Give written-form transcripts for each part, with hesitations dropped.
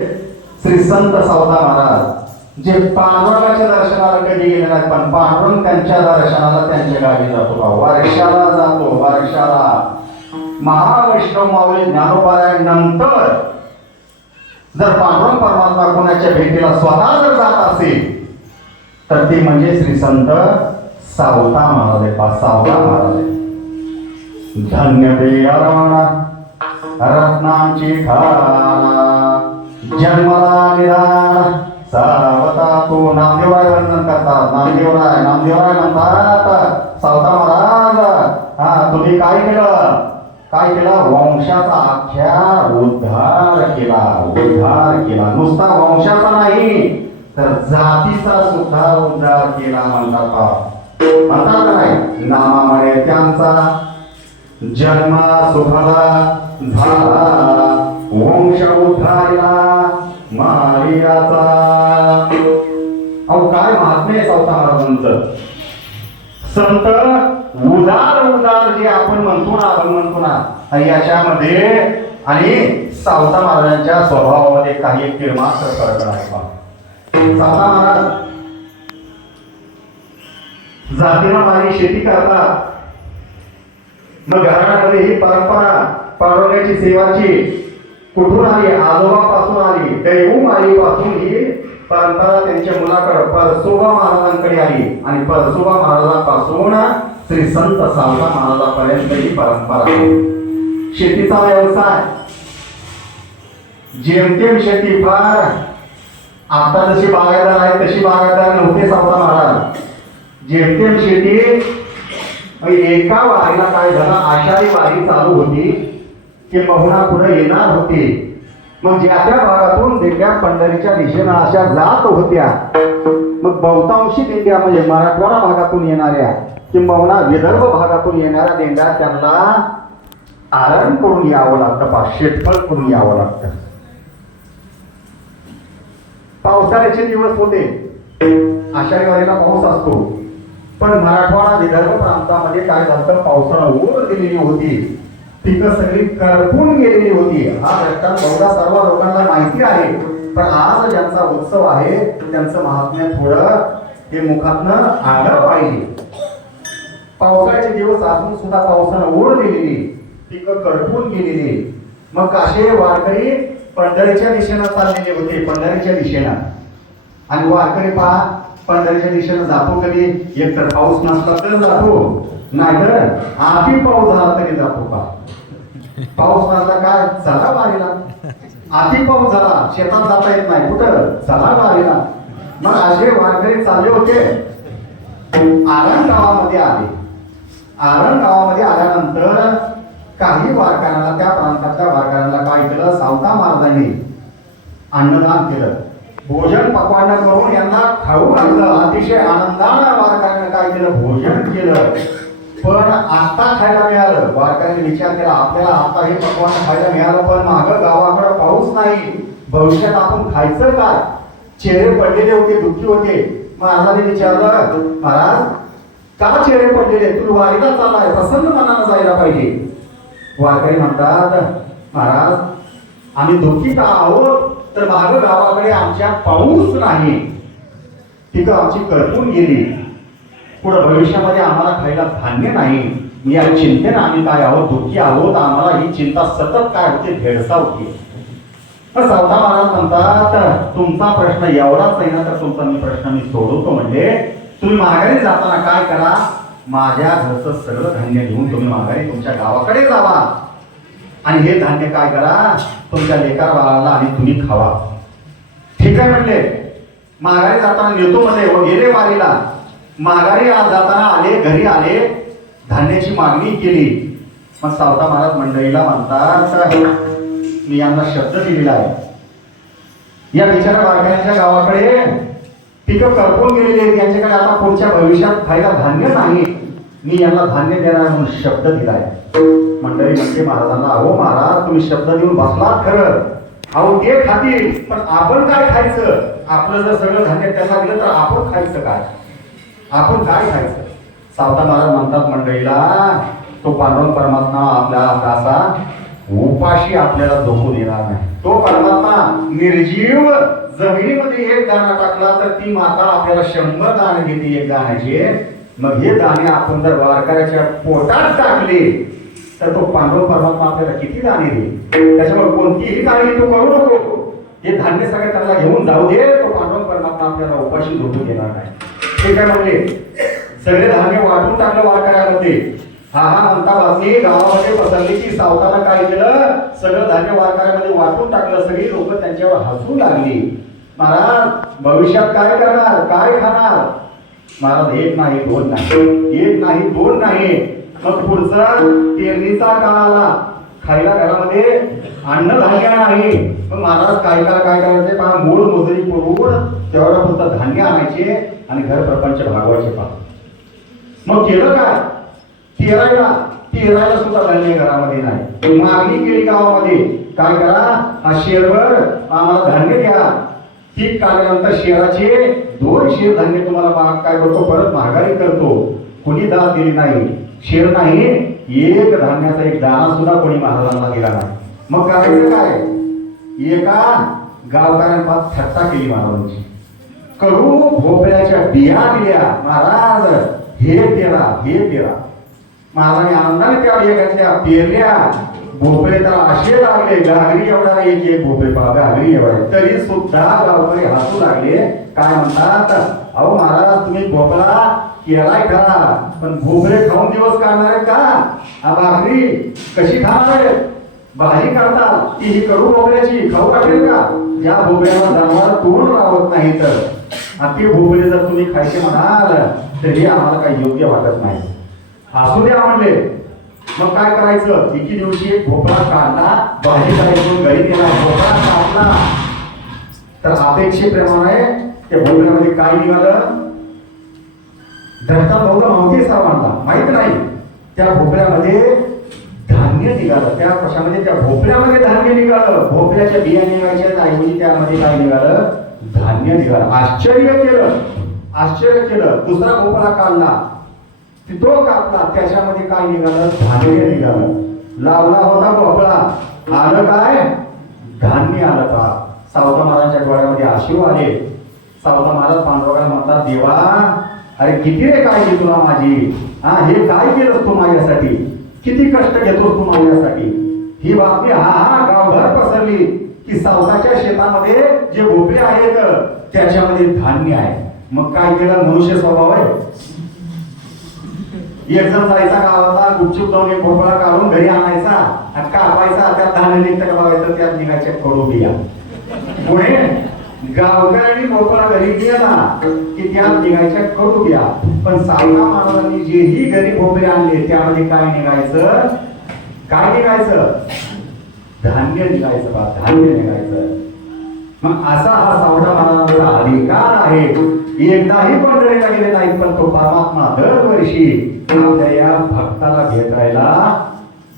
श्री संत सावता महाराज जे पांडुरंगाच्या दर्शनाला कधी गेले नाही, पण पांडुरंग त्यांच्या दर्शनाला त्यांच्या गावी जातो, वर्षाला जातो. वर्षाला महावैष्णव माऊली ज्ञानोपाध्याय नंतर जर पांडुरंग परमात्मा कोणाच्या भेटीला स्वतः जर जात असेल तर ते म्हणजे श्री संत सावता महाराज. सावता महाराज धन्य देवाना रत्नांची खाना जन्मला निराळ सावता तो नामदेवराय वर्णन करतात. नामदेवराय म्हणतात सावता महाराज तुम्ही काय केलं वंशाचा अख्ख्या उद्धार केला. नुसता वंशाचा नाही तर जातीचा सुद्धा उद्धार केला म्हणतात नाही. नामामुळे त्यांचा जन्म सुखला झाला, वंश उद्धारला मारियाचा. अहो काय महात्म्य आहे सावता महाराजांचं. संत उदार जे आपण म्हणतो ना याच्यामध्ये आणि सावता महाराजांच्या स्वभावामध्ये काही एक किरमात्र फरक आहे. सावता महाराज जातीनं माझी शेती करतात. मग घराण्यामध्ये ही परंपरा पांडुरंगाची सेवाची कुठून आली? आजोबापासून आली. दैवू आईपासून ही परंपरा त्यांच्या मुलाकडे परसोबा महाराजांकडे आली आणि परसोबा महाराजांपासून श्री संत सावता महाराजांपर्यंत ही परंपरा. शेतीचा व्यवसाय जेमतेम शेती फार आता जशी बागायतदार आहे तशी बागायतदार नव्हते सावता महाराज. जेमतेम शेती. एका वारीला काय झालं, आषाढी वारी चालू होती की बहुणा पुढे येणार होते. मग ज्या त्या भागातून दिंड्या पंढरीच्या दिशेनं अशा जात होत्या. मग बहुतांशी दिंड्या म्हणजे मराठवाडा भागातून येणाऱ्या किंवा विदर्भ भागातून येणाऱ्या दिंड्या त्यांना आरण करून यावं लागतं, शेतफळ करून यावं लागतं. पावसाळ्याचे दिवस होते, आषाढी वारीला पाऊस असतो. पण मराठवाडा विदर्भ प्रांतामध्ये काय झालं, पावसानं ओढ दिलेली होती, पिकं सगळी करपून गेलेली होती. हा घटना बहुधा सर्व लोकांना माहिती आहे. पण आज ज्यांचा उत्सव आहे त्यांचं महात्म्य थोडं हे मुखातनं आलं पाहिजे. पावसाळ्याचे दिवस असून सुद्धा पावसानं ओढ दिलेली, पिकं करपून गेलेली. मग काशे वारकरी पंढरीच्या दिशेनं चाललेले होते, पंढरीच्या दिशेनं. आणि वारकरी पहा पंढरीच्या दिशेनं जातो कधी, एक तर पाऊस नसला तर जातो, नाहीतर आधी पाऊस झाला तरी जातो. का पाऊस नसला काय चला वारीला, आधी पाऊस झाला शेतात जाता येत नाही कुठं, चला वारीला. मग असे वारकरी चालले होते. आरण गावामध्ये आले. आरण गावामध्ये आल्यानंतर काही वारकऱ्यांना, त्या प्रांतातल्या वारकऱ्यांना काय केलं, सावता महाराजांनी अन्नदान केलं, भोजन पकवान करून यांना खाऊ घातलं. अतिशय आनंदानं वारकऱ्यांना काय केलं, भोजन केलं. पण आता खायला मिळालं. वारकऱ्यांनी विचार केला आपल्याला आता हे पकवान खायला मिळालं, पण मागं गावाकडे पाऊस नाही, भविष्यात आपण खायचं काय? चेहरे पडलेले होते, दुःखी होते. महाराजांनी विचारलं, महाराज का चेहरे पडलेले, तू वारीला चाललाय, प्रसन्न मनानं जायला पाहिजे. वारकरी म्हणतात, महाराज आम्ही दुःखीत आहोत तर मागं गावाकडे आमच्या पाऊस नाही, तिथं आमची करपून गेली, पुढे भविष्यामध्ये आम्हाला खायला धान्य नाही. या चिंतेने आम्ही काय आहोत, दुःखी आहोत. आम्हाला ही चिंता सतत काय होते, भेडसावते. तर सावता महाराज म्हणतात तुमचा प्रश्न एवढाच आहे ना, तर तुमचा प्रश्न मी सोडवतो. म्हणजे तुम्ही माघारी जाताना काय करा, माझ्या घरचं सगळं धान्य घेऊन तुम्ही माघारी तुमच्या गावाकडे जावा आणि हे धान्य काय करा, तुमच्या लेकर बाळाला आणि तुम्ही खावा. ठीक आहे म्हणले. माघारी जाताना नेतो मध्ये गेले वारीला. माघारी जाताना आले, घरी आले, धान्याची मागणी केली. मग सावता महाराज मंडळीला म्हणतात मी यांना शब्द दिलेला आहे, या बिचारा वारकऱ्यांच्या गावाकडे पिकं करपून गेलेली आहेत, यांच्याकडे आता पुढच्या भविष्यात खायला धान्य नाही, मी यांना धान्य देणार म्हणून शब्द दिलाय. मंडळी म्हणजे महाराजांना, अहो महाराज तुम्ही शब्द देऊन बसलात खरं, अहो ते खातील, पण आपण काय खायचं? आपलं जर सगळं धान्य त्यांना दिलं तर आपण खायचं काय? आपण काय खायचं? सावता महाराज म्हणतात मंडळीला, तो पांडुरंग परमात्मा आपला असा उपाशी आपल्याला झोपू देणार नाही. तो परमात्मा निर्जीव जमिनीमध्ये एक दाणा टाकला तर ती माता आपल्याला 100 दाणे देते एक दाण्याचे. मग हे दाणे आपण जर वारकऱ्याच्या पोटात टाकले तर तो पांडव परमात्मा आपल्याला किती दाणे देईल. त्याच्यामुळे कोणतीही काळजी तू करू नको. हे धान्य सगळं त्याला घेऊन जाऊ दे. तो पांडव परमात्मा आपल्याला उपाशी झोपू देणार नाही. ते काय म्हणले, सगळे धान्य वाटून टाकलं वारकऱ्यामध्ये. हा म्हणता बातमी गावामध्ये पसरली की सावकारानं काय केलं, सगळं धान्य वारकऱ्यामध्ये वाटून टाकलं. सगळी लोक त्यांच्यावर हसू लागली. महाराज भविष्यात काय करणार, काय खाणार. महाराज एक नाही दोन नाही, एक नाही दोन नाही. मग पुढचा पेरणीचा काळ आला, खायला घरामध्ये अन्नधान्य नाही. मग महाराज काय करायचे पहा, मूळ मजुरी करून तेवढं फक्त धान्य आणायचे आणि घर प्रपंच भागवायचे पहा. मग केलं काय, पेरायला सुद्धा धान्य घरामध्ये नाही. मागणी केली गावामध्ये, काय करा हा शेरभर आम्हाला धान्य द्या. पीक काढल्यानंतर शेराचे 2 शेर धान्य तुम्हाला काय करतो, परत महागाई करतो. कोणी दाद दिली नाही, शेर नाही, एक धान्याचा एक दाणा सुद्धा कोणी महाराजांना दिला नाही. मग करायचं काय, एका गावकऱ्यांना थट्टा केली महाराजांची. कडू भोपळ्याच्या बिया दिल्या. महाराज हे पेरा, हे पेरा. महाराजांनी आनंदाने त्या बिया घेतल्या, पेरल्या. भोपळे तर असे लागले, घागरी एवढा एक भोपळे पहा, घागरी एवढा. तरी सुद्धा गावकरी हसू लागले. काय म्हणतात, अहो महाराज तुम्ही भोपळा केलाय खरा, पण भोपळे खाऊन दिवस काढणार आहेत का. भाकरी कशी खाणार आहेत, भाजी करतात ती ही कडू भोपळ्याची, खाऊ वाटेल का. ज्या भोपळ्याला जनावर तोंड राहत नाही तर ते भोपळे जर तुम्ही खायचे म्हणाल तर हे आम्हाला काही योग्य वाटत नाही. असू द्या म्हणले. मग काय करायचं, एके दिवशी एक भोपळा काढला, भाजी करायची, घरी गेला, भोपळा काढला तर अपेक्षेप्रमाणे त्या भोपळ्यामध्ये काय निघालं, धरता बहुधा माहिती सर्वांना माहित नाही. त्या भोपळ्यामध्ये धान्य निघालं. त्या कशामध्ये, त्या भोपळ्यामध्ये धान्य निघालं. भोपळ्याच्या बिया निघायच्या ऐवजी त्यामध्ये काय निघालं, धान्य निघालं. आश्चर्य केलं. दुसरा भोपळा काढला, तो कापला, त्याच्यामध्ये काय निघालं, धान्य निघालं. लावला होता भोपळा, आलं काय, धान्य आलं का. सावता महाराजांच्या डोळ्यामध्ये आशू आले. सावता महाराज पांडुरंगाला म्हणतात, देवा अरे किती रे काळजी तुला माझी. हे काय केलंस तू माझ्यासाठी, किती कष्ट घेतोस तू माझ्यासाठी. ही बातमी गावभर पसरली की सावताच्या शेतामध्ये जे भोपळे आहेत त्याच्यामध्ये धान्य आहे. मग काय केलं, मनुष्य स्वभाव आहे. एक जण जायचा गावाला, गुपचूप जाऊन एक भोपळा काढून घरी आणायचा आणि कापायचा, त्यात धान्य निघतं का बघायचं, त्यात निघायच्या कडू बिया. पुढे गावकऱ्यांनी भोपळा घरी गेला की त्यात निघायच्या कडू बिया. पण सावता महाराजांनी जेही घरी भोपळे आणले त्यामध्ये काय निघायचं, धान्य निघायचं बा, धान्य निघायचं. मग असा हा सावता महाराजांचा अधिकार आहे. एकदाही पंढरीला गेले नाहीत, पण तो परमात्मा दरवर्षी आपल्या या भक्ताला भेटायला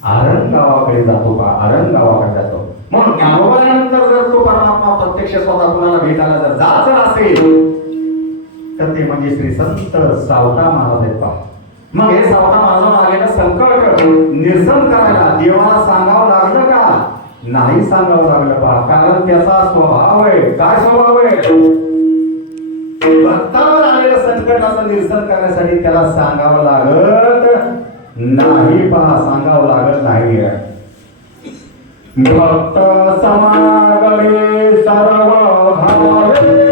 आरण गावाकडे जातो का, आरण गावाकडे जातो. मग ज्ञानोबानंतर जर तो परमात्मा प्रत्यक्ष स्वतः कुणाला भेटायला जर जायचं असेल तर ते म्हणजे श्री संत सावता महाराज आहेत पहा. मग हे सावता महाराजांना आलेलं संकट निरसन करायला देवाला सांगावं लागलं का, नाही सांगावं लागलं पहा. कारण त्याचा स्वभाव आहे. काय स्वभाव आहे, भक्तावर आलेलं संकटाचं निरसन करण्यासाठी त्याला सांगावं लागत नाही पहा, सांगावं लागत नाही. भक्त समागमे सर्व भावे